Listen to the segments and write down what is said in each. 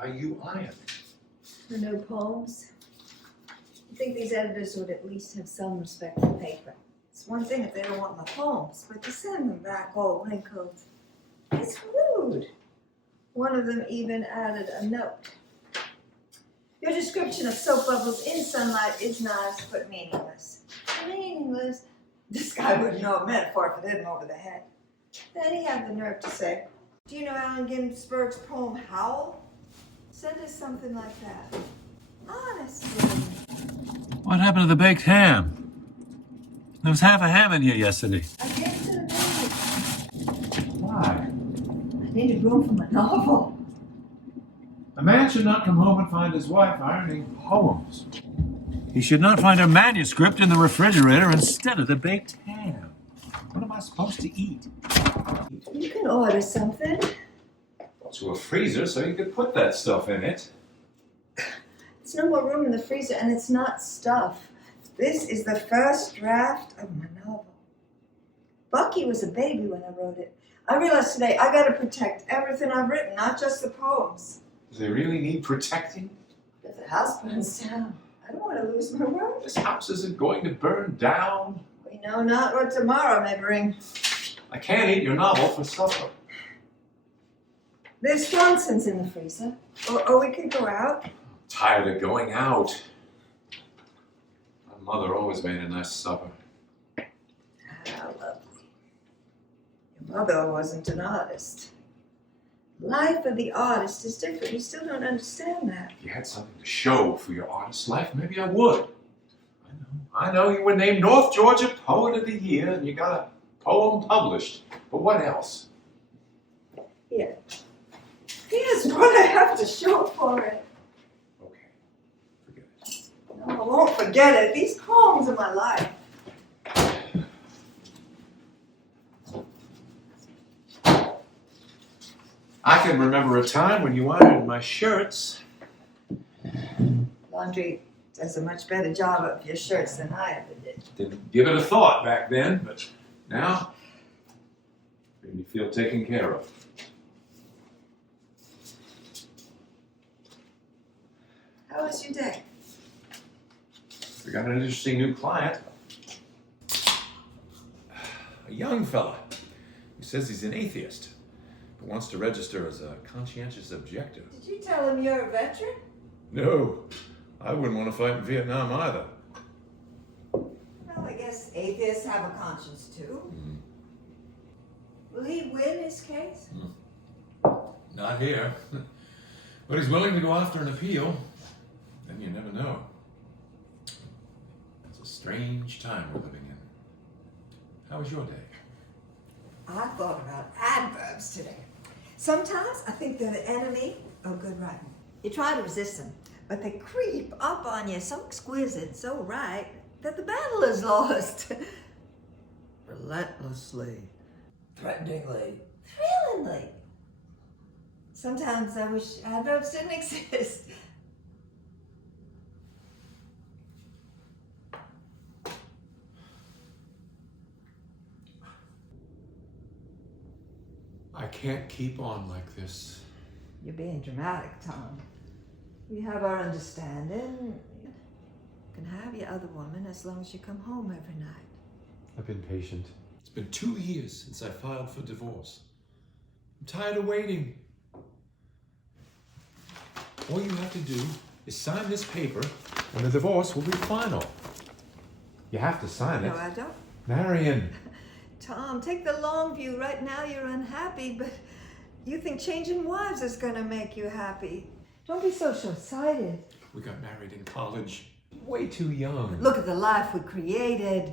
are you eyeing? The no poems. I think these editors would at least have some respect for paper. It's one thing if they don't want my poems, but to send them back all wrinkled, it's rude. One of them even added a note. Your description of soap bubbles in sunlight is nice, but meaningless. Meaningless? This guy wouldn't know a metaphor if it hit him over the head. Then he had the nerve to say, do you know Allen Ginsberg's poem, Howl? Send us something like that. Honestly. What happened to the baked ham? There was half a ham in here yesterday. I gave it to the baby. Why? I needed room for my novel. A man should not come home and find his wife ironing poems. He should not find her manuscript in the refrigerator instead of the baked ham. What am I supposed to eat? You can order something. To a freezer so you could put that stuff in it. There's no more room in the freezer, and it's not stuff. This is the first draft of my novel. Bucky was a baby when I wrote it. I realized today I gotta protect everything I've written, not just the poems. Do they really need protecting? If the house burns down, I don't want to lose my word. This house isn't going to burn down. We know not what tomorrow may bring. I can't eat your novel for supper. There's Swanson's in the freezer. Or we could go out. I'm tired of going out. My mother always made a nice supper. How lovely. Your mother wasn't an artist. Life of the artist is different. You still don't understand that. If you had something to show for your artist life, maybe I would. I know you were named North Georgia Poet of the Year and you got a poem published. But what else? Here. Here's what I have to show for it. Okay, forget it. No, I won't forget it. These poems are my life. I can remember a time when you ironed my shirts. Laundry does a much better job of your shirts than I ever did. Didn't give it a thought back then, but now, made me feel taken care of. How was your day? We got an interesting new client. A young fella who says he's an atheist, but wants to register as a conscientious objector. Did you tell him you're a veteran? No, I wouldn't want to fight in Vietnam either. Well, I guess atheists have a conscience too. Mm. Will he win his case? Not here. But he's willing to go after an appeal. Then you never know. It's a strange time we're living in. How was your day? I thought about adverbs today. Sometimes I think they're the enemy of good writing. You try to resist them, but they creep up on you so exquisite, so right, that the battle is lost. Relentlessly. Threateningly. Thrillingly. Sometimes I wish adverbs didn't exist. I can't keep on like this. You're being dramatic, Tom. We have our understanding. You can have your other woman as long as you come home every night. I've been patient. It's been 2 years since I filed for divorce. I'm tired of waiting. All you have to do is sign this paper and the divorce will be final. You have to sign it. No, I don't. Marion. Tom, take the long view. Right now you're unhappy, but you think changing wives is going to make you happy. Don't be so short-sighted. We got married in college. Way too young. Look at the life we created.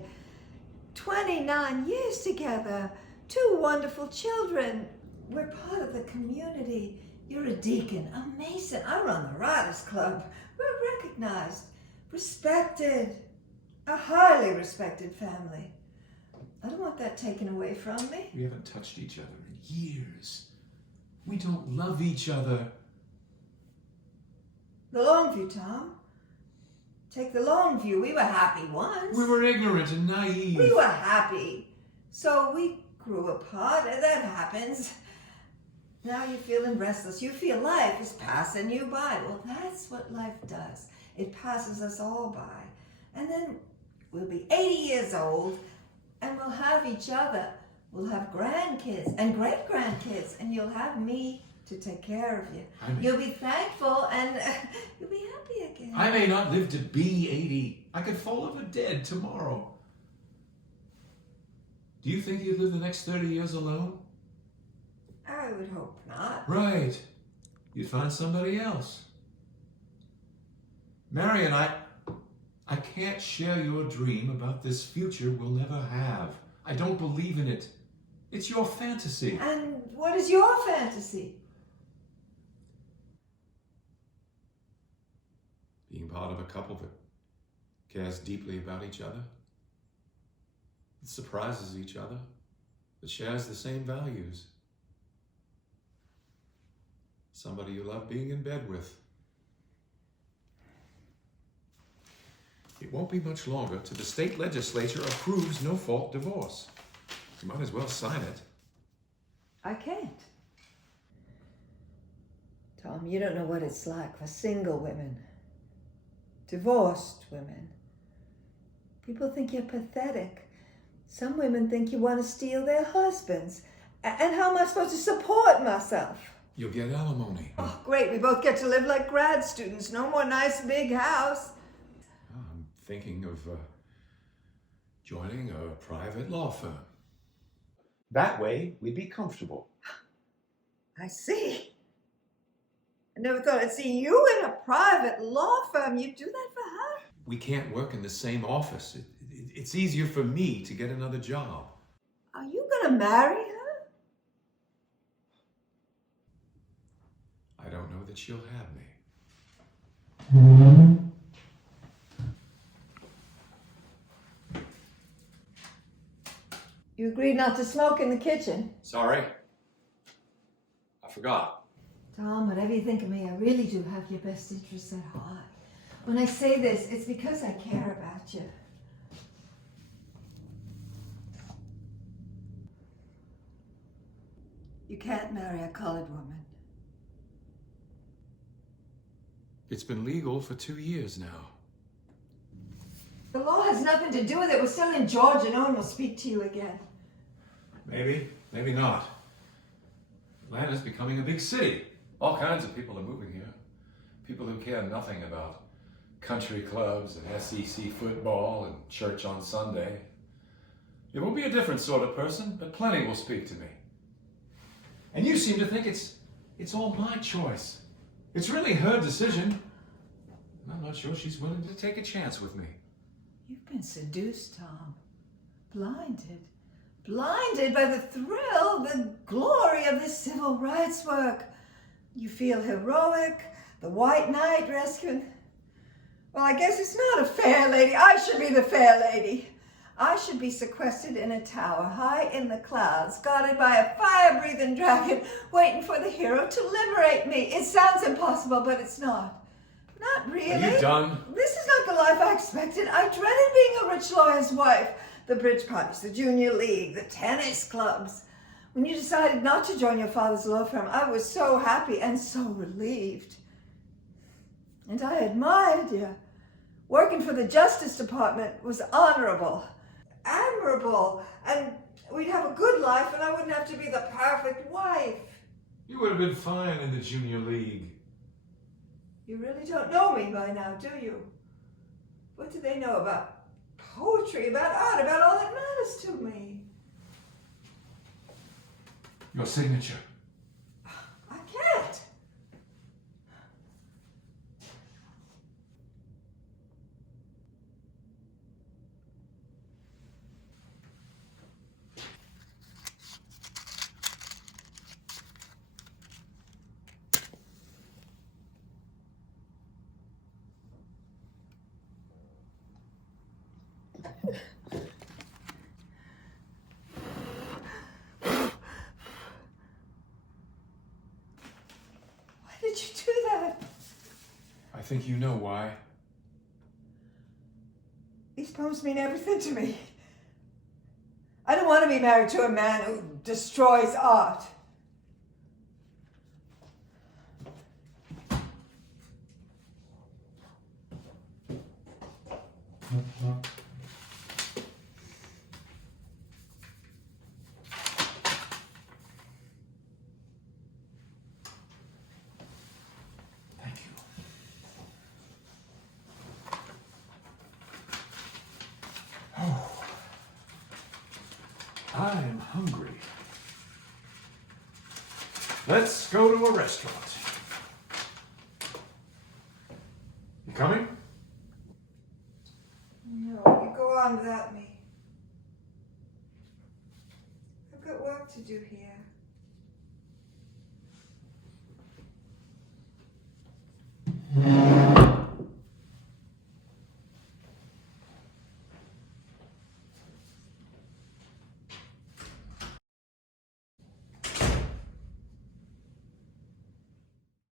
29 years together. 2 wonderful children. We're part of the community. You're a deacon, a mason. I run the Writers Club. We're recognized, respected, a highly respected family. I don't want that taken away from me. We haven't touched each other in years. We don't love each other. The long view, Tom. Take the long view. We were happy once. We were ignorant and naive. We were happy. So we grew apart, and that happens. Now you're feeling restless. You feel life is passing you by. Well, that's what life does. It passes us all by. And then we'll be 80 years old and we'll have each other. We'll have grandkids and great-grandkids, and you'll have me to take care of you. You'll be thankful and you'll be happy again. I may not live to be 80. I could fall over dead tomorrow. Do you think you'd live the next 30 years alone? I would hope not. Right. You'd find somebody else. Marion, I can't share your dream about this future we'll never have. I don't believe in it. It's your fantasy. And what is your fantasy? Being part of a couple that cares deeply about each other, that surprises each other, that shares the same values. Somebody you love being in bed with. It won't be much longer till the state legislature approves no-fault divorce. You might as well sign it. I can't. Tom, you don't know what it's like for single women, divorced women. People think you're pathetic. Some women think you want to steal their husbands. And how am I supposed to support myself? You'll get alimony. Oh, great. We both get to live like grad students. No more nice big house. I'm thinking of joining a private law firm. That way, we'd be comfortable. I see. I never thought I'd see you in a private law firm. You'd do that for her? We can't work in the same office. It's easier for me to get another job. Are you going to marry her? I don't know that she'll have me. You agreed not to smoke in the kitchen. Sorry. I forgot. Tom, whatever you think of me, I really do have your best interests at heart. When I say this, it's because I care about you. You can't marry a colored woman. It's been legal for 2 years now. The law has nothing to do with it. We're still in Georgia. No one will speak to you again. Maybe, maybe not. Atlanta's becoming a big city. All kinds of people are moving here. People who care nothing about country clubs and SEC football and church on Sunday. It will be a different sort of person, but plenty will speak to me. And you seem to think it's all my choice. It's really her decision. And I'm not sure she's willing to take a chance with me. You've been seduced, Tom. Blinded. Blinded by the thrill, the glory of this civil rights work. You feel heroic, the white knight rescuing. Well, I guess it's not a fair lady. I should be the fair lady. I should be sequestered in a tower high in the clouds, guarded by a fire-breathing dragon, waiting for the hero to liberate me. It sounds impossible, but it's not. Not really. Are you done? This is not the life I expected. I dreaded being a rich lawyer's wife. The bridge parties, the junior league, the tennis clubs. When you decided not to join your father's law firm, I was so happy and so relieved. And I admired you. Working for the Justice Department was honorable, admirable, and we'd have a good life and I wouldn't have to be the perfect wife. You would have been fine in the junior league. You really don't know me by now, do you? What do they know about poetry, about art, about all that matters to me? Your signature. I can't. Why did you do that? I think you know why. These poems mean everything to me. I don't want to be married to a man who destroys art. Thank you. Oh. I am hungry. Let's go to a restaurant. You coming? No, you go on without me. I've got work to do here.